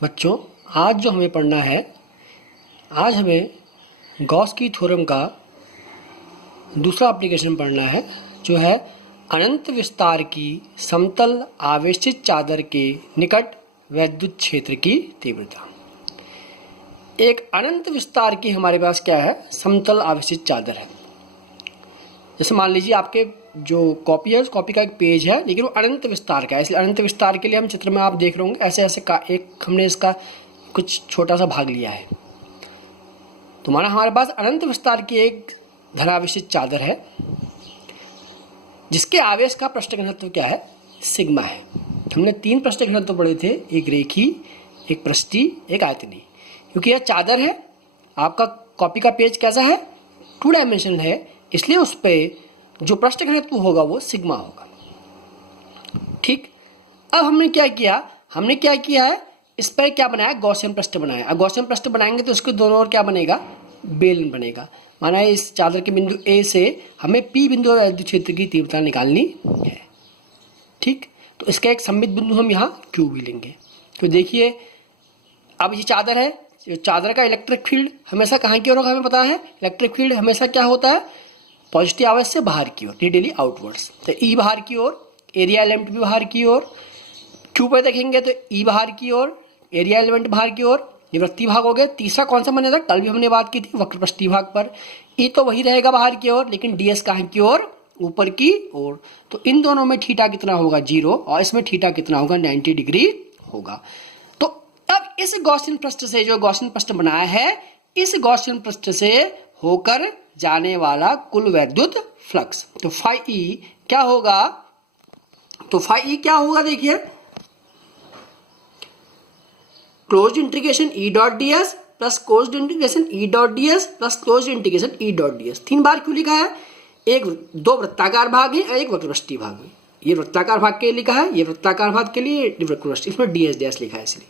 बच्चों, आज जो हमें पढ़ना है, आज हमें गॉस की थ्योरम का दूसरा एप्लीकेशन पढ़ना है, जो है अनंत विस्तार की समतल आवेशित चादर के निकट वैद्युत क्षेत्र की तीव्रता। एक अनंत विस्तार की हमारे पास क्या है, समतल आवेशित चादर है। जैसे मान लीजिए आपके जो कॉपी है, उस कॉपी का एक पेज है, लेकिन वो अनंत विस्तार का है। इसलिए अनंत विस्तार के लिए हम चित्र में आप देख रहे होंगे ऐसे ऐसे का एक हमने इसका कुछ छोटा सा भाग लिया है। तो माना हमारे पास अनंत विस्तार की एक धनावेशित चादर है, जिसके आवेश का पृष्ठ घनत्व क्या है, सिग्मा है। हमने 3 पृष्ठ घनत्व पढ़े थे, एक रेखी, एक पृष्ठी, एक आयतनी। क्योंकि यह चादर है, आपका कॉपी का पेज कैसा है, 2 डायमेंशनल है, इसलिए उस पर जो पृष्ठ घनत्व होगा वो सिग्मा होगा। ठीक, अब हमने क्या किया है, इस पर क्या बनाया, गॉसियन पृष्ठ बनाया। अब गॉसियन पृष्ठ बनाएंगे तो उसके दोनों ओर क्या बनेगा, बेलन बनेगा। माना इस चादर के बिंदु ए से हमें पी बिंदु वैद्युत क्षेत्र की तीव्रता निकालनी है। ठीक, तो इसका एक सममित बिंदु हम यहाँ क्यू भी लेंगे। तो देखिए, अब ये चादर है, चादर का इलेक्ट्रिक फील्ड हमेशा कहाँ की ओर होगा, हमें पता है इलेक्ट्रिक फील्ड हमेशा क्या होता है, पॉजिटिव आवेश से बाहर की ओर, रेडियली आउटवर्ड्स। तो ई बाहर की ओर, एरिया एलिमेंट भी बाहर की ओर। क्यू पर देखेंगे तो ई बाहर की ओर, एरिया एलिमेंट बाहर की ओर, निवृत्ति भाग हो गए। तीसरा कौन सा बने था, कल भी हमने बात की थी, वक्रपृष्ठीय भाग पर। ई तो वही रहेगा बाहर की ओर, लेकिन डीएस कहाँ की ओर, ऊपर की ओर। तो इन दोनों में थीटा कितना होगा, 0, और इसमें थीटा कितना होगा, 90 डिग्री होगा। तो अब इस गॉसियन पृष्ठ से, जो गॉसियन पृष्ठ बनाया है, इस गॉसियन पृष्ठ से होकर जाने वाला कुल वैद्युत फ्लक्स, तो फाई ई क्या होगा, देखिए, closed integration E dot D S plus closed integration E dot D S plus closed integration E dot D S. 3 बार क्यों लिखा है, 2 वृत्ताकार भाग है और 1 वक्रपृष्ठीय भाग है। ये वृत्ताकार भाग के लिए लिखा है, ये वृत्ताकार भाग के लिए वक्रपृष्ठीय, इसमें डी एस डैश लिखा है इसलिए।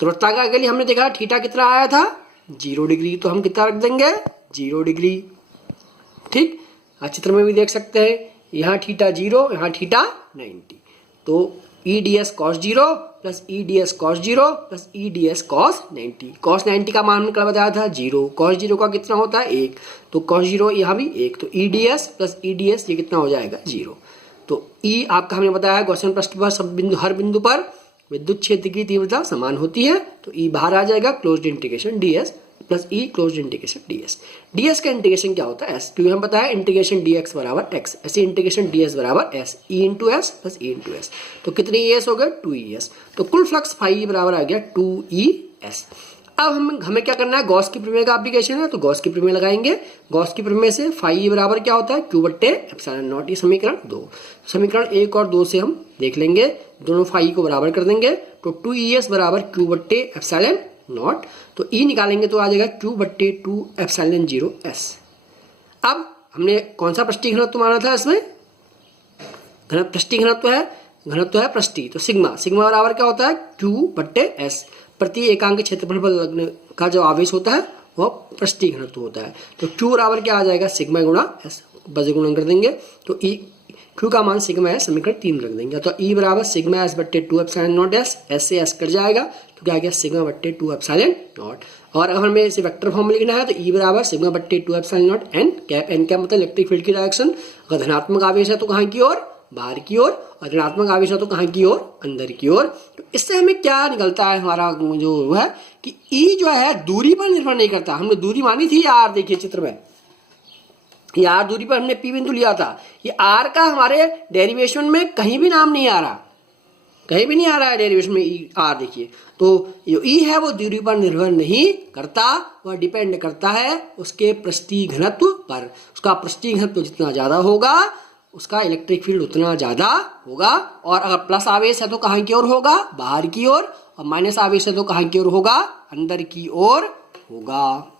तो वृत्ताकार के लिए हमने देखा थीटा कितना आया था, 0 डिग्री, तो हम कितना रख देंगे, 0 डिग्री। ठीक, चित्र में भी देख सकते हैं, यहाँ थीटा 0, यहाँ थीटा 90। तो E D S cos 0 plus E D S cos 0 plus E D S cos 90। Cos 90 का मान हमने कल बताया था 0, कॉस 0 का कितना होता है 1, तो कॉस 0 यहाँ भी 1, तो E D S plus E D S ये कितना हो जाएगा 0। तो ई आपका हमने बताया गॉसियन पृष्ठ पर सब बिंदु, हर बिंदु पर विद्युत क्षेत्र की तीव्रता समान होती है, तो ई बाहर आ जाएगा, closed integration D S plus E closed integration D S. D S का इंटीग्रेशन क्या होता है, एस, क्योंकि हम बताया इंटीग्रेशन डी एक्स बराबर एक्स, ऐसे इंटीग्रेशन डी एस बराबर S, E into S plus E into S. तो कितने ई एस हो गए, 2 ई एस। तो कुल फ्लक्स फाई बराबर आ गया 2 ई एस। अब हमें क्या करना है, गॉस की प्रमेय का एप्लीकेशन है, तो गॉस की प्रमेय लगाएंगे। गॉस की प्रमेय से फाई बराबर क्या होता है, क्यू बट्टे एप्सिलॉन नॉट, ये समीकरण 2। समीकरण 1 और 2 से हम देख लेंगे, दोनों फाई को बराबर कर देंगे, तो 2 ई एस बराबर क्यू बट्टे एप्सिलॉन नॉट। तो ई निकालेंगे तो आ जाएगा क्यू बट्टे 2 एप्सिलॉन 0 एस। अब हमने कौन सा पृष्ठीय घनत्व माना था, इसमें पृष्ठीय घनत्व है पृष्ठीय, तो सिग्मा बराबर क्या होता है, क्यू बट्टे एस। प्रति एकांक क्षेत्रफल पर लगने का जो आवेश होता है वह पृष्ठीय घनत्व होता है। तो क्यू बराबर क्या आ जाएगा, सिग्मा गुणा एस, बजे गुणन कर देंगे, तो ई क्यू का मान सिग्मा है, समीकरण 3 रख देंगे। तो ई बराबर सिग्मा एस बट्टे 2 एप्सिलॉन नॉट एस, एस से एस कट जाएगा, तो क्या आ गया, सिग्मा बट्टे 2 एप्सिलॉन नॉट। और अगर हमें इसे वेक्टर फॉर्म में लिखना है, तो ई बराबर सिग्मा बट्टे 2 epsilon naught N cap. N क्या मतलब इलेक्ट्रिक फील्ड की डायरेक्शन, अगर धनात्मक आवेश है तो कहाँ की ओर, बाहर की ओर, और ऋणात्मक आवेश है तो कहाँ की ओर, अंदर की ओर। तो इससे हमें क्या निकलता है, हमारा जो है कि ई जो है दूरी पर निर्भर नहीं करता। हमने दूरी मानी थी आर, देखिए चित्र में, ये आर दूरी पर हमने पी बिंदु लिया था। ये आर का हमारे डेरिवेशन में कहीं भी नाम नहीं आ रहा, कहीं भी नहीं आ रहा है डेरिवेशन में ई आर, देखिए। तो जो ई है वो दूरी पर निर्भर नहीं करता, वह डिपेंड करता है उसके पृष्ठीय घनत्व पर। उसका पृष्ठीय घनत्व जितना ज़्यादा होगा, उसका इलेक्ट्रिक फील्ड उतना ज़्यादा होगा। और अगर प्लस आवेश है तो कहाँ की ओर होगा, बाहर की ओर, और माइनस आवेश है तो कहाँ की ओर होगा, अंदर की ओर होगा।